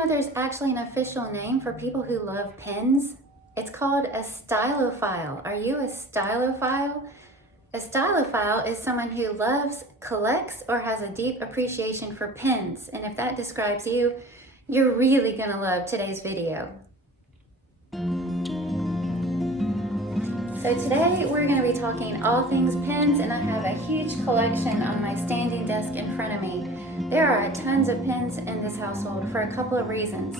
know there's actually an official name for people who love pens? It's called a stylophile. Are you a stylophile? A stylophile is someone who loves, collects, or has a deep appreciation for pens. And if that describes you, you're really gonna love today's video. So today we're going to be talking all things pens, and I have a huge collection on my standing desk in front of me. There are tons of pens in this household for a couple of reasons.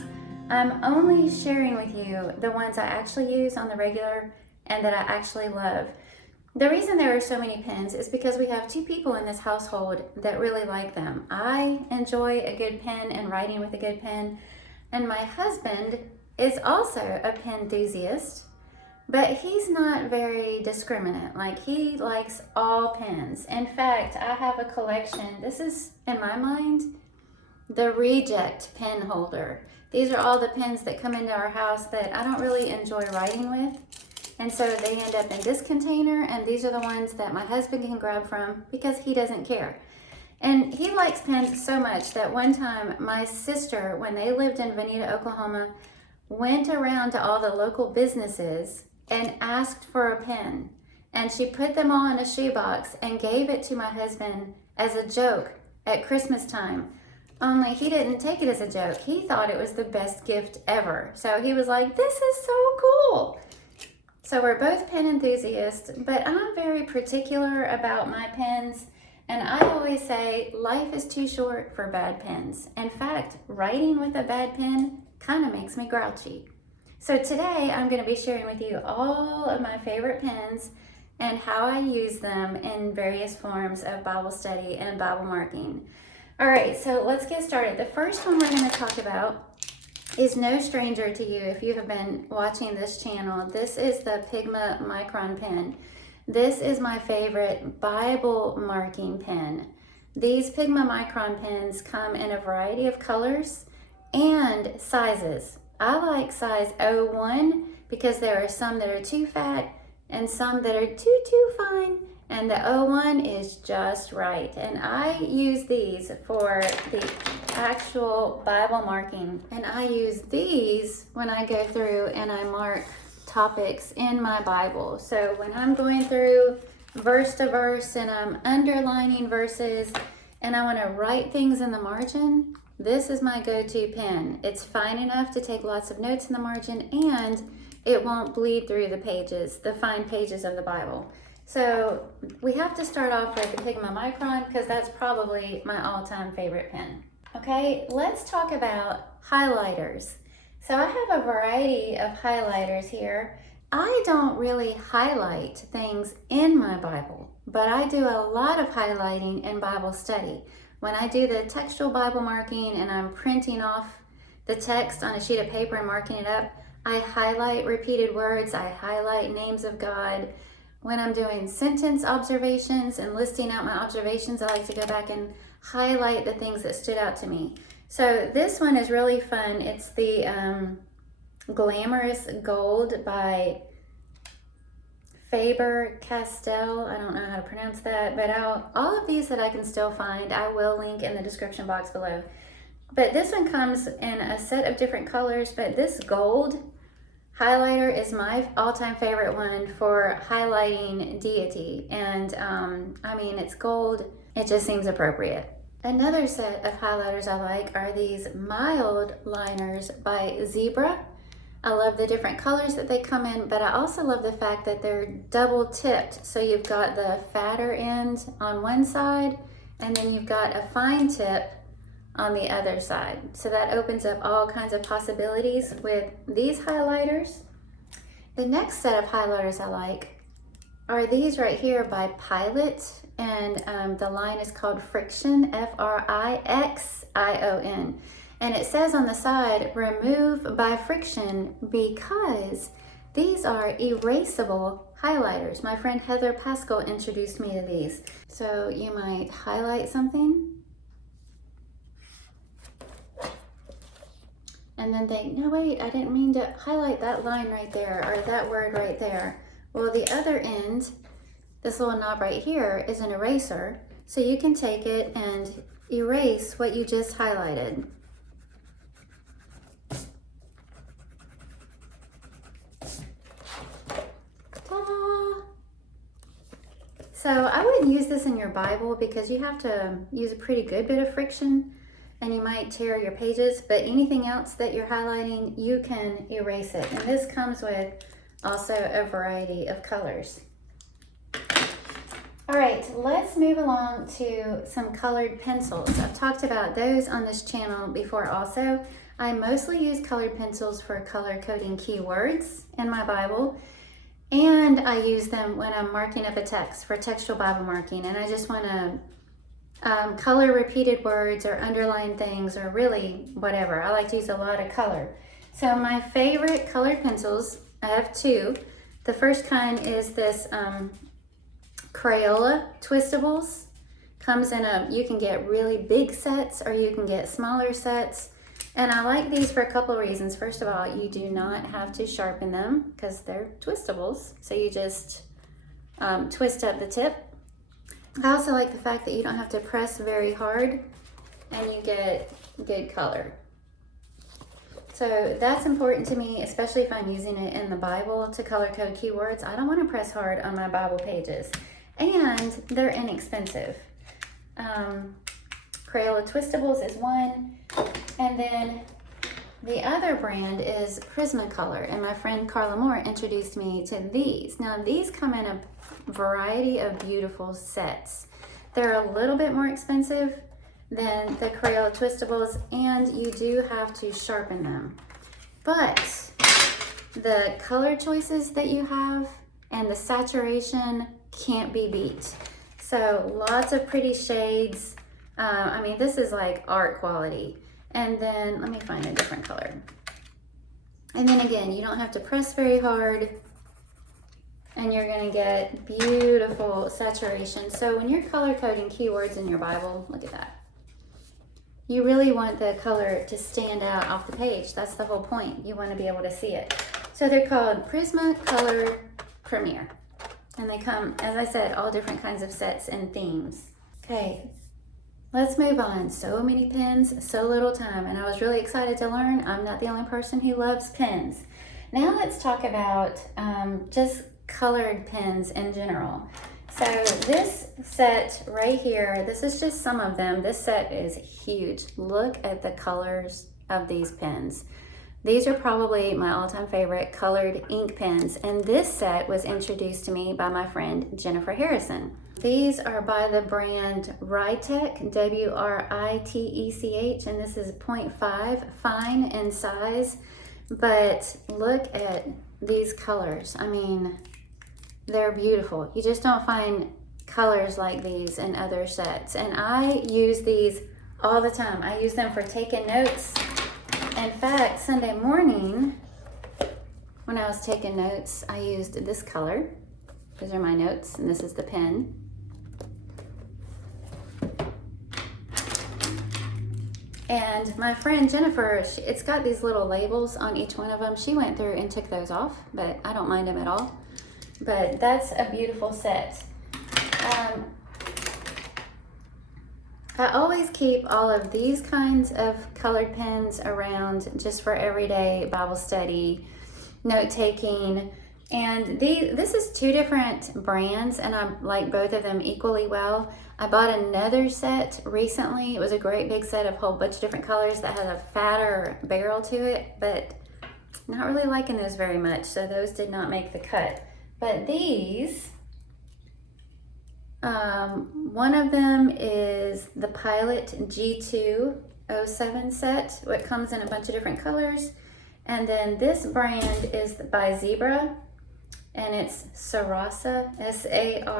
I'm only sharing with you the ones I actually use on the regular and that I actually love. The reason there are so many pens is because we have two people in this household that really like them. I enjoy a good pen and writing with a good pen, and my husband is also a pen enthusiast. But he's not very discriminate. Like, he likes all pens. In fact, I have a collection. This is, in my mind, the reject pen holder. These are all the pens that come into our house that I don't really enjoy writing with. And so they end up in this container, and these are the ones that my husband can grab from because he doesn't care. And he likes pens so much that one time my sister, when they lived in Veneta, Oklahoma, went around to all the local businesses and asked for a pen, and she put them all in a shoebox and gave it to my husband as a joke at Christmas time. Only he didn't take it as a joke. He thought it was the best gift ever. So he was like, this is so cool. So we're both pen enthusiasts, but I'm very particular about my pens, and I always say life is too short for bad pens. In fact, writing with a bad pen kind of makes me grouchy. So today I'm going to be sharing with you all of my favorite pens and how I use them in various forms of Bible study and Bible marking. All right, so let's get started. The first one we're going to talk about is no stranger to you if you have been watching this channel. This is the Pigma Micron pen. This is my favorite Bible marking pen. These Pigma Micron pens come in a variety of colors and sizes. I like size 01 because there are some that are too fat and some that are too fine, and the 01 is just right. And I use these for the actual Bible marking, and I use these when I go through and I mark topics in my Bible. So when I'm going through verse to verse and I'm underlining verses and I want to write things in the margin, this is my go-to pen. It's fine enough to take lots of notes in the margin, and it won't bleed through the pages, the fine pages of the Bible. So we have to start off with the Pigma Micron because that's probably my all-time favorite pen. Okay, let's talk about highlighters. So I have a variety of highlighters here. I don't really highlight things in my Bible, but I do a lot of highlighting in Bible study. When I do the textual Bible marking and I'm printing off the text on a sheet of paper and marking it up, I highlight repeated words, I highlight names of God. When I'm doing sentence observations and listing out my observations, I like to go back and highlight the things that stood out to me. So this one is really fun. It's the Glamorous Gold by Faber-Castell. I don't know how to pronounce that, but all of these that I can still find, I will link in the description box below. But this one comes in a set of different colors, but this gold highlighter is my all-time favorite one for highlighting deity. And I mean, it's gold, it just seems appropriate. Another set of highlighters I like are these mild liners by Zebra. I love the different colors that they come in, but I also love the fact that they're double tipped. So you've got the fatter end on one side, and then you've got a fine tip on the other side. So that opens up all kinds of possibilities with these highlighters. The next set of highlighters I like are these right here by Pilot, and the line is called Frixion, Frixion. And it says on the side, remove by friction, because these are erasable highlighters. My friend Heather Pascal introduced me to these. So you might highlight something and then think, no wait, I didn't mean to highlight that line right there or that word right there. Well, the other end, this little knob right here, is an eraser. So you can take it and erase what you just highlighted. So I wouldn't use this in your Bible because you have to use a pretty good bit of friction and you might tear your pages, but anything else that you're highlighting, you can erase it. And this comes with also a variety of colors. All right, let's move along to some colored pencils. I've talked about those on this channel before also. I mostly use colored pencils for color coding keywords in my Bible, and I use them when I'm marking up a text for textual Bible marking, and I just want to color repeated words or underline things or really whatever. I like to use a lot of color. So my favorite colored pencils, I have two. The first kind is this Crayola Twistables. Comes in you can get really big sets or you can get smaller sets. And I like these for a couple of reasons. First of all, you do not have to sharpen them because they're twistables. So you just twist up the tip. I also like the fact that you don't have to press very hard and you get good color. So that's important to me, especially if I'm using it in the Bible to color code keywords. I don't want to press hard on my Bible pages. And they're inexpensive. Crayola Twistables is one. And then the other brand is Prismacolor. And my friend Carla Moore introduced me to these. Now these come in a variety of beautiful sets. They're a little bit more expensive than the Crayola Twistables, and you do have to sharpen them. But the color choices that you have and the saturation can't be beat. So lots of pretty shades. I mean, this is like art quality. And then let me find a different color. And then again, you don't have to press very hard and you're gonna get beautiful saturation. So when you're color coding keywords in your Bible, look at that. You really want the color to stand out off the page. That's the whole point. You want to be able to see it. So they're called Prismacolor Premier. And they come, as I said, all different kinds of sets and themes. Okay, let's move on. So many pens, so little time. And I was really excited to learn I'm not the only person who loves pens. Now let's talk about just colored pens in general. So this set right here, this is just some of them. This set is huge. Look at the colors of these pens. These are probably my all-time favorite colored ink pens, and this set was introduced to me by my friend Jennifer Harrison. These are by the brand Writech, W-R-I-T-E-C-H, and this is 0.5, fine in size, but look at these colors. I mean, they're beautiful. You just don't find colors like these in other sets. And I use these all the time. I use them for taking notes. In fact, Sunday morning, when I was taking notes, I used this color. These are my notes, and this is the pen. And my friend Jennifer, it's got these little labels on each one of them. She went through and took those off, but I don't mind them at all. But that's a beautiful set. I always keep all of these kinds of colored pens around just for everyday Bible study, note-taking. And this is two different brands, and I like both of them equally well. I bought another set recently. It was a great big set of a whole bunch of different colors that has a fatter barrel to it, but not really liking those very much, so those did not make the cut. But these, one of them is the Pilot G207 set. It comes in a bunch of different colors. And then this brand is by Zebra, and it's Sarasa, S-A-R-A-S-A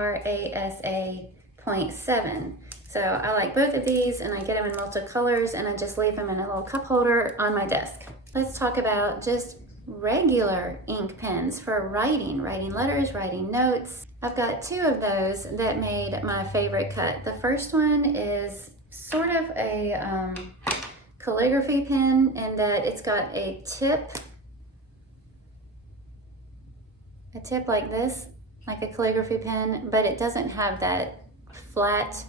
0.7. So I like both of these, and I get them in multicolors, and I just leave them in a little cup holder on my desk. Let's talk about just regular ink pens for writing letters, writing notes. I've got two of those that made my favorite cut. The first one is sort of a calligraphy pen in that it's got a tip like this, like a calligraphy pen, but it doesn't have that flat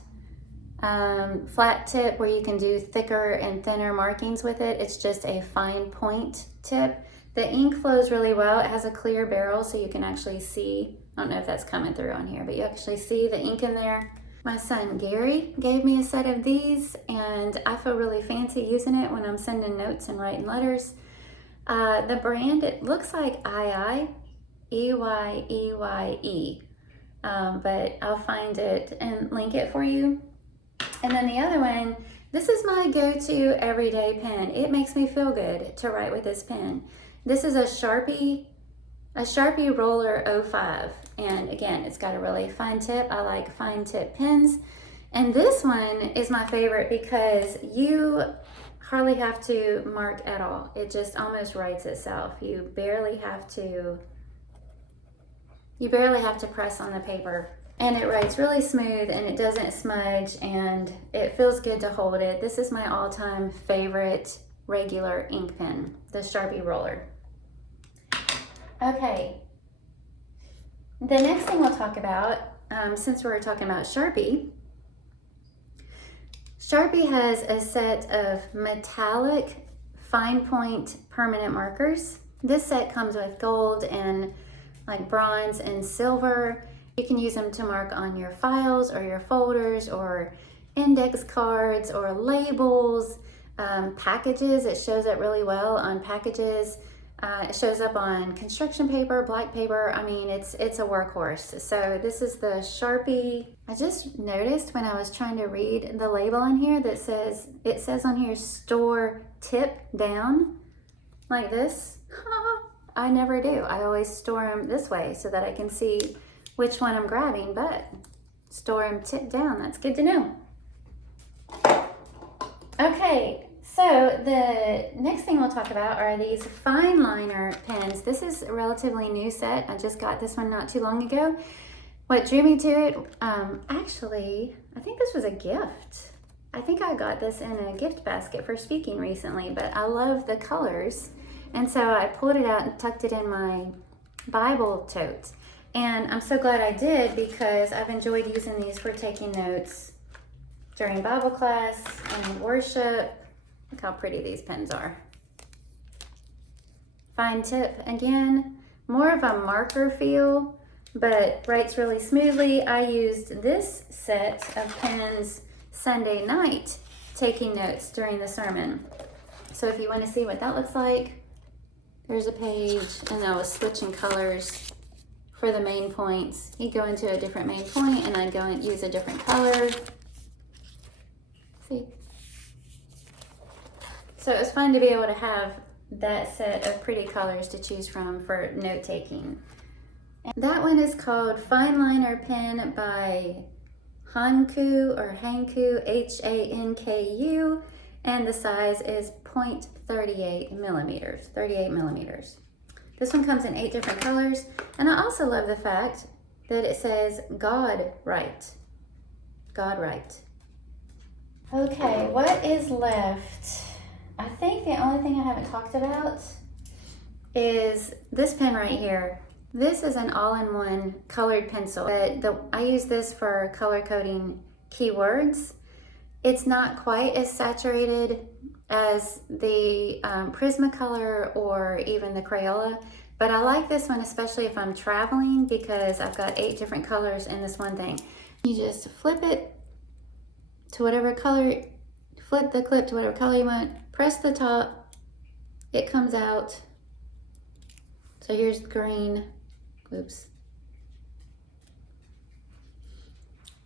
tip where you can do thicker and thinner markings with it. It's just a fine point tip The ink flows really well. It has a clear barrel so you can actually see, I don't know if that's coming through on here, but you actually see the ink in there. My son Gary gave me a set of these and I feel really fancy using it when I'm sending notes and writing letters. The brand, it looks like EYEYE, but I'll find it and link it for you. And then the other one, this is my go-to everyday pen. It makes me feel good to write with this pen. This is a Sharpie Roller 05. And again, it's got a really fine tip. I like fine tip pens. And this one is my favorite because you hardly have to mark at all. It just almost writes itself. You barely have to press on the paper. And it writes really smooth and it doesn't smudge and it feels good to hold it. This is my all-time favorite regular ink pen, the Sharpie Roller. Okay, the next thing we'll talk about, since we're talking about Sharpie has a set of metallic fine point permanent markers. This set comes with gold and like bronze and silver. You can use them to mark on your files or your folders or index cards or labels, packages. It shows up really well on packages. It shows up on construction paper, black paper. I mean, it's a workhorse. So this is the Sharpie. I just noticed when I was trying to read the label on here that it says on here, store tip down, like this. I never do. I always store them this way so that I can see which one I'm grabbing, but store them tip down. That's good to know. Okay. So the next thing we'll talk about are these fine liner pens. This is a relatively new set. I just got this one not too long ago. What drew me to it, actually, I think this was a gift. I think I got this in a gift basket for speaking recently, but I love the colors. And so I pulled it out and tucked it in my Bible tote. And I'm so glad I did because I've enjoyed using these for taking notes during Bible class and worship. Look how pretty these pens are. Fine tip, again, more of a marker feel, but writes really smoothly. I used this set of pens Sunday night taking notes during the sermon. So if you want to see what that looks like, there's a page, and I was switching colors for the main points. You'd go into a different main point, and I'd go and use a different color. See? So it was fun to be able to have that set of pretty colors to choose from for note taking. And that one is called Fine Liner Pen by Hanku or Hanku, Hanku, and the size is 0.38 millimeters, 38 millimeters. This one comes in 8 different colors, and I also love the fact that it says God write. God write. Okay, what is left? I think the only thing I haven't talked about is this pen right here. This is an all-in-one colored pencil. I use this for color coding keywords. It's not quite as saturated as the Prismacolor or even the Crayola, but I like this one especially if I'm traveling because I've got 8 different colors in this one thing. You just flip it to whatever color, flip the clip to whatever color you want, press the top, it comes out. So here's green, oops.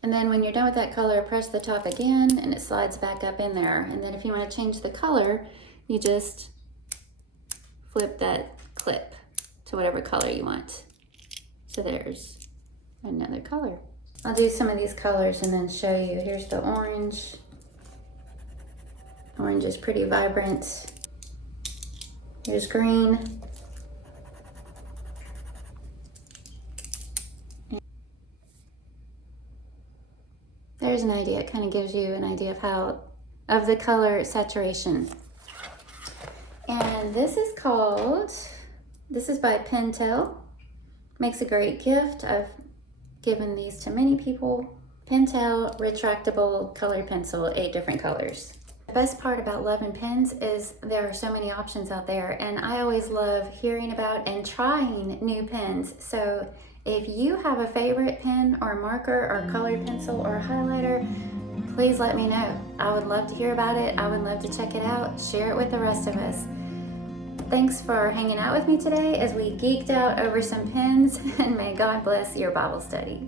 And then when you're done with that color, press the top again and it slides back up in there. And then if you want to change the color, you just flip that clip to whatever color you want. So there's another color. I'll do some of these colors and then show you. Here's the orange. Orange is pretty vibrant. Here's green. There's an idea. It kind of gives you an idea of the color saturation. And this is by Pentel. Makes a great gift. I've given these to many people. Pentel Retractable colored pencil, 8 different colors. best part about loving pens is there are so many options out there, and I always love hearing about and trying new pens. So if you have a favorite pen or marker or colored pencil or highlighter, please let me know. I would love to hear about it. I would love to check it out, share it with the rest of us. Thanks for hanging out with me today as we geeked out over some pens, and may God bless your Bible study.